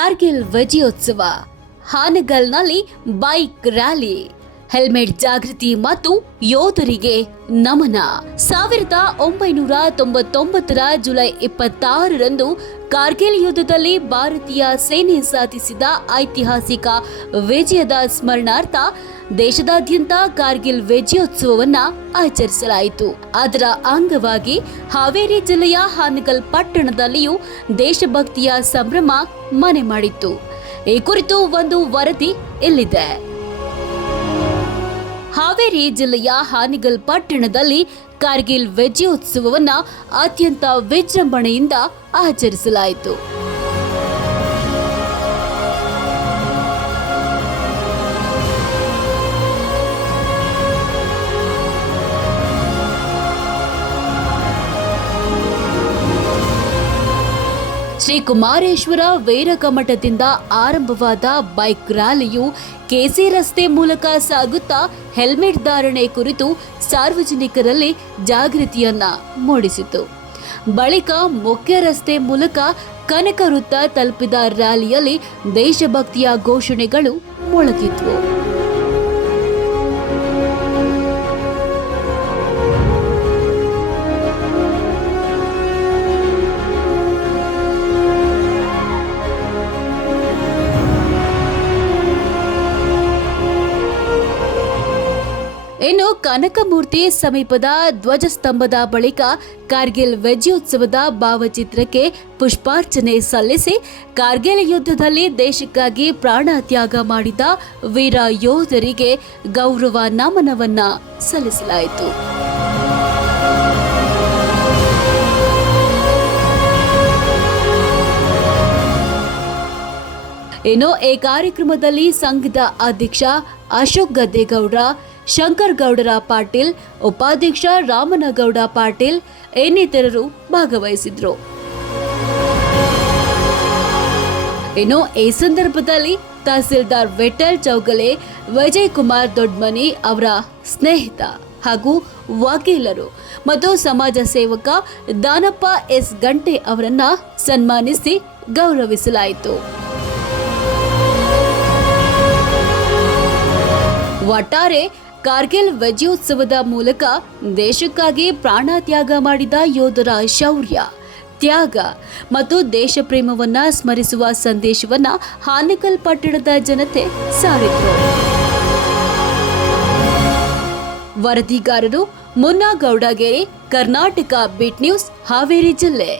ಕಾರ್ಗಿಲ್ ವಿಜಯೋತ್ಸವ, ಹಾನಗಲ್ನಲ್ಲಿ bike rally, helmet ಜಾಗೃತಿ ಮತ್ತು ಯೋಧರಿಗೆ ನಮನ. 1999 ಜುಲೈ 26ರಂದು ಕಾರ್ಗಿಲ್ ಯುದ್ಧದಲ್ಲಿ ಭಾರತೀಯ ಸೇನೆ ಸಾಧಿಸಿದ ಐತಿಹಾಸಿಕ ವಿಜಯದ ಸ್ಮರಣಾರ್ಥ ದೇಶದಾದ್ಯಂತ ಕಾರ್ಗಿಲ್ ವಿಜಯೋತ್ಸವವನ್ನು ಆಚರಿಸಲಾಯಿತು. ಅದರ ಅಂಗವಾಗಿ ಹಾವೇರಿ ಜಿಲ್ಲೆಯ ಹಾನಗಲ್ ಪಟ್ಟಣದಲ್ಲಿಯೂ ದೇಶಭಕ್ತಿಯ ಸಂಭ್ರಮ ಮನೆ ಮಾಡಿತ್ತು. ಈ ಕುರಿತು ಒಂದು ವರದಿ ಇಲ್ಲಿದೆ. ಹಾವೇರಿ ಜಿಲ್ಲೆಯ ಹಾನಗಲ್ ಪಟ್ಟಣದಲ್ಲಿ ಕಾರ್ಗಿಲ್ ವಿಜಯೋತ್ಸವವನ್ನು ಅತ್ಯಂತ ವಿಜೃಂಭಣೆಯಿಂದ ಆಚರಿಸಲಾಯಿತು. ಶ್ರೀ ಕುಮಾರೇಶ್ವರ ವೀರಕಮಠದಿಂದ ಆರಂಭವಾದ ಬೈಕ್ ರ್ಯಾಲಿಯು ಕೆಸಿ ರಸ್ತೆ ಮೂಲಕ ಸಾಗುತ್ತಾ ಹೆಲ್ಮೆಟ್ ಧಾರಣೆ ಕುರಿತು ಸಾರ್ವಜನಿಕರಲ್ಲಿ ಜಾಗೃತಿಯನ್ನ ಮೂಡಿಸಿತು. ಬಳಿಕ ಮುಖ್ಯ ರಸ್ತೆ ಮೂಲಕ ಕನಕ ವೃತ್ತ ತಲುಪಿದ ರ್ಯಾಲಿಯಲ್ಲಿ ದೇಶಭಕ್ತಿಯ ಘೋಷಣೆಗಳು ಮೊಳಗಿದ್ವು. ಇನ್ನು ಕನಕಮೂರ್ತಿ ಸಮೀಪದ ಧ್ವಜಸ್ತಂಭದ ಬಳಿಕ ಕಾರ್ಗಿಲ್ ವಿಜಯೋತ್ಸವದ ಭಾವಚಿತ್ರಕ್ಕೆ ಪುಷ್ಪಾರ್ಚನೆ ಸಲ್ಲಿಸಿ ಕಾರ್ಗಿಲ್ ಯುದ್ಧದಲ್ಲಿ ದೇಶಕ್ಕಾಗಿ ಪ್ರಾಣ ತ್ಯಾಗ ಮಾಡಿದ ವೀರ ಯೋಧರಿಗೆ ಗೌರವ ನಮನವನ್ನ ಸಲ್ಲಿಸಲಾಯಿತು. ಇನ್ನು ಈ ಕಾರ್ಯಕ್ರಮದಲ್ಲಿ ಸಂಘದ ಅಧ್ಯಕ್ಷ ಅಶೋಕ್ ಗದ್ದೇಗೌಡ, ಶಂಕರ್ ಗೌಡರ ಪಾಟೀಲ್, ಉಪಾಧ್ಯಕ್ಷ ರಾಮನಗೌಡ ಪಾಟೀಲ್ ಇನ್ನಿತರರು ಭಾಗವಹಿಸಿದ್ರು. ಇನ್ನು ಈ ಸಂದರ್ಭದಲ್ಲಿ ತಹಸೀಲ್ದಾರ್ ವಿಠಲ್ ಚೌಗಲೆ, ವಿಜಯ್ ಕುಮಾರ್ ದೊಡ್ಮನಿ ಅವರ ಸ್ನೇಹಿತ ಹಾಗೂ ವಕೀಲರು ಮತ್ತು ಸಮಾಜ ಸೇವಕ ದಾನಪ್ಪ ಎಸ್ ಗಂಟೆ ಅವರನ್ನ ಸನ್ಮಾನಿಸಿ ಗೌರವಿಸಲಾಯಿತು. ಒಟ್ಟಾರೆ ಕಾರ್ಗಿಲ್ ವಿಜಯೋತ್ಸವದ ಮೂಲಕ ದೇಶಕ್ಕಾಗಿ ಪ್ರಾಣ ತ್ಯಾಗ ಮಾಡಿದ ಯೋಧರ ಶೌರ್ಯ, ತ್ಯಾಗ ಮತ್ತು ದೇಶ ಪ್ರೇಮವನ್ನ ಸ್ಮರಿಸುವ ಸಂದೇಶವನ್ನ ಹಾನಗಲ್ ಪಟ್ಟಣದ ಜನತೆ ಸಾರಿದ್ರು. ವರದಿಗಾರರು ಮುನ್ನಾ ಗೌಡಗೆರೆ, ಕರ್ನಾಟಕ ಬೀಟ್ ನ್ಯೂಸ್, ಹಾವೇರಿ ಜಿಲ್ಲೆ.